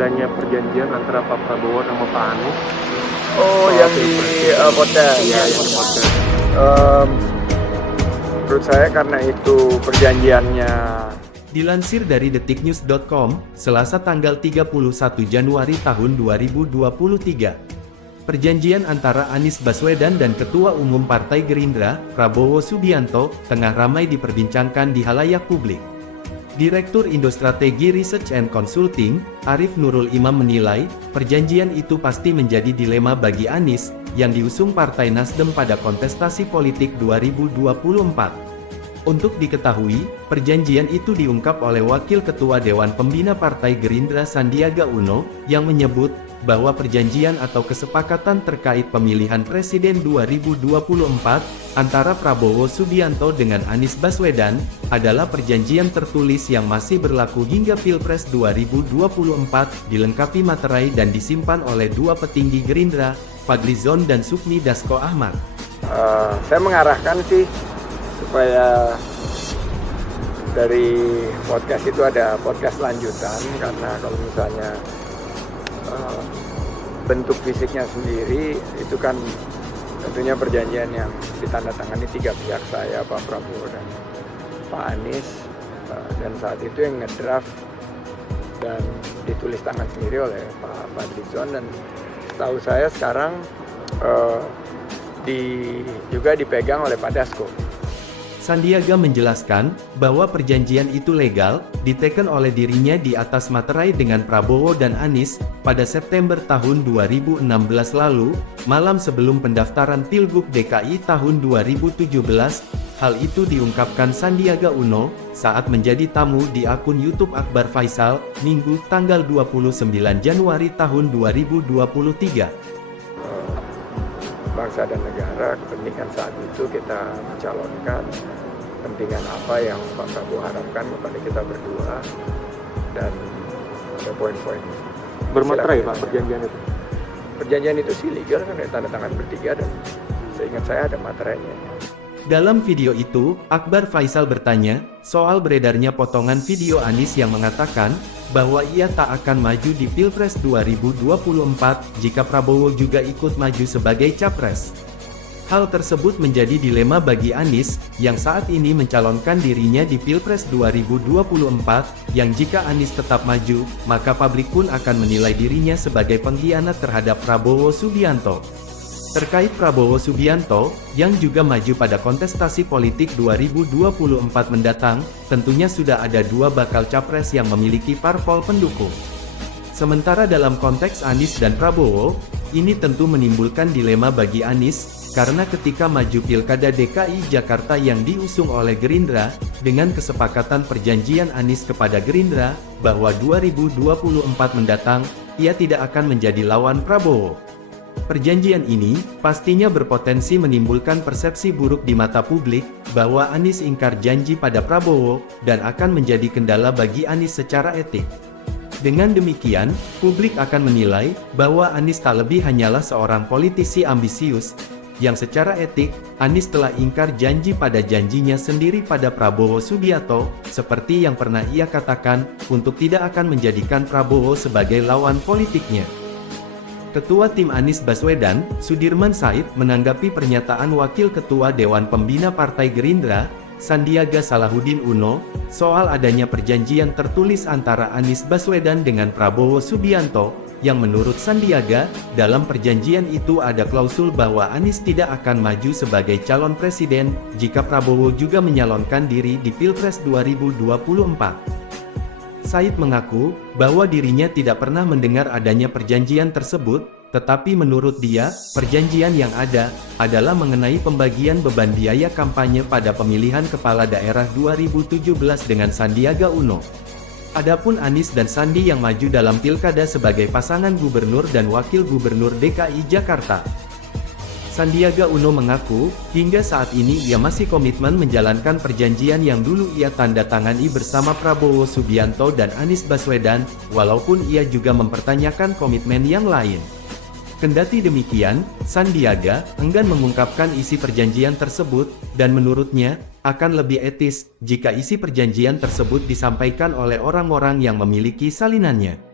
adanya perjanjian antara Pak Prabowo sama Pak Anies Oh, soal yang di pilpres. podcast. Iya, yang di podcast. Em, menurut saya karena itu perjanjiannya. Dilansir dari detiknews.com, Selasa tanggal 31 Januari tahun 2023. Perjanjian antara Anies Baswedan dan Ketua Umum Partai Gerindra, Prabowo Subianto, tengah ramai diperbincangkan di halayak publik. Direktur Indo Strategi Research and Consulting, Arif Nurul Imam menilai, perjanjian itu pasti menjadi dilema bagi Anies, yang diusung Partai Nasdem pada kontestasi politik 2024. Untuk diketahui, perjanjian itu diungkap oleh Wakil Ketua Dewan Pembina Partai Gerindra Sandiaga Uno, yang menyebut, bahwa perjanjian atau kesepakatan terkait pemilihan Presiden 2024, antara Prabowo Subianto dengan Anies Baswedan, adalah perjanjian tertulis yang masih berlaku hingga Pilpres 2024, dilengkapi materai dan disimpan oleh dua petinggi Gerindra, Fadlizon dan Sukmi Dasko Ahmad. Saya mengarahkan sih, supaya dari podcast itu ada podcast lanjutan, karena kalau misalnya bentuk fisiknya sendiri itu kan tentunya perjanjian yang ditandatangani tiga pihak, saya, Pak Prabowo dan Pak Anies, dan saat itu yang ngedraft dan ditulis tangan sendiri oleh Pak Fadlizon, dan setahu saya sekarang juga dipegang oleh Pak Dasko. Sandiaga menjelaskan, bahwa perjanjian itu legal, diteken oleh dirinya di atas materai dengan Prabowo dan Anies, pada September tahun 2016 lalu, malam sebelum pendaftaran Pilgub DKI tahun 2017, hal itu diungkapkan Sandiaga Uno, saat menjadi tamu di akun YouTube Akbar Faisal, Minggu, tanggal 29 Januari tahun 2023. Bangsa dan negara, kepentingan saat itu kita mencalonkan, kepentingan apa yang Pak Prabowo harapkan kepada kita berdua, dan ada poin-poin. Bermaterai Pak perjanjian itu. Perjanjian itu sih legal, kan ada tanda tangan bertiga, dan seingat saya ada materainya. Dalam video itu, Akbar Faisal bertanya, soal beredarnya potongan video Anies yang mengatakan, bahwa ia tak akan maju di Pilpres 2024, jika Prabowo juga ikut maju sebagai capres. Hal tersebut menjadi dilema bagi Anies, yang saat ini mencalonkan dirinya di Pilpres 2024, yang jika Anies tetap maju, maka publik pun akan menilai dirinya sebagai pengkhianat terhadap Prabowo Subianto. Terkait Prabowo Subianto, yang juga maju pada kontestasi politik 2024 mendatang, tentunya sudah ada dua bakal capres yang memiliki parpol pendukung. Sementara dalam konteks Anies dan Prabowo, ini tentu menimbulkan dilema bagi Anies, karena ketika maju Pilkada DKI Jakarta yang diusung oleh Gerindra, dengan kesepakatan perjanjian Anies kepada Gerindra, bahwa 2024 mendatang, ia tidak akan menjadi lawan Prabowo. Perjanjian ini, pastinya berpotensi menimbulkan persepsi buruk di mata publik, bahwa Anies ingkar janji pada Prabowo, dan akan menjadi kendala bagi Anies secara etik. Dengan demikian, publik akan menilai, bahwa Anies tak lebih hanyalah seorang politisi ambisius, yang secara etik, Anies telah ingkar janji pada janjinya sendiri pada Prabowo Subianto, seperti yang pernah ia katakan, untuk tidak akan menjadikan Prabowo sebagai lawan politiknya. Ketua Tim Anies Baswedan, Sudirman Said, menanggapi pernyataan Wakil Ketua Dewan Pembina Partai Gerindra, Sandiaga Salahuddin Uno, soal adanya perjanjian tertulis antara Anies Baswedan dengan Prabowo Subianto, yang menurut Sandiaga, dalam perjanjian itu ada klausul bahwa Anies tidak akan maju sebagai calon presiden, jika Prabowo juga menyalonkan diri di Pilpres 2024. Said mengaku, bahwa dirinya tidak pernah mendengar adanya perjanjian tersebut, tetapi menurut dia, perjanjian yang ada, adalah mengenai pembagian beban biaya kampanye pada pemilihan kepala daerah 2017 dengan Sandiaga Uno. Adapun Anies dan Sandi yang maju dalam pilkada sebagai pasangan gubernur dan wakil gubernur DKI Jakarta. Sandiaga Uno mengaku, hingga saat ini ia masih komitmen menjalankan perjanjian yang dulu ia tanda tangani bersama Prabowo Subianto dan Anies Baswedan, walaupun ia juga mempertanyakan komitmen yang lain. Kendati demikian, Sandiaga enggan mengungkapkan isi perjanjian tersebut, dan menurutnya, akan lebih etis jika isi perjanjian tersebut disampaikan oleh orang-orang yang memiliki salinannya.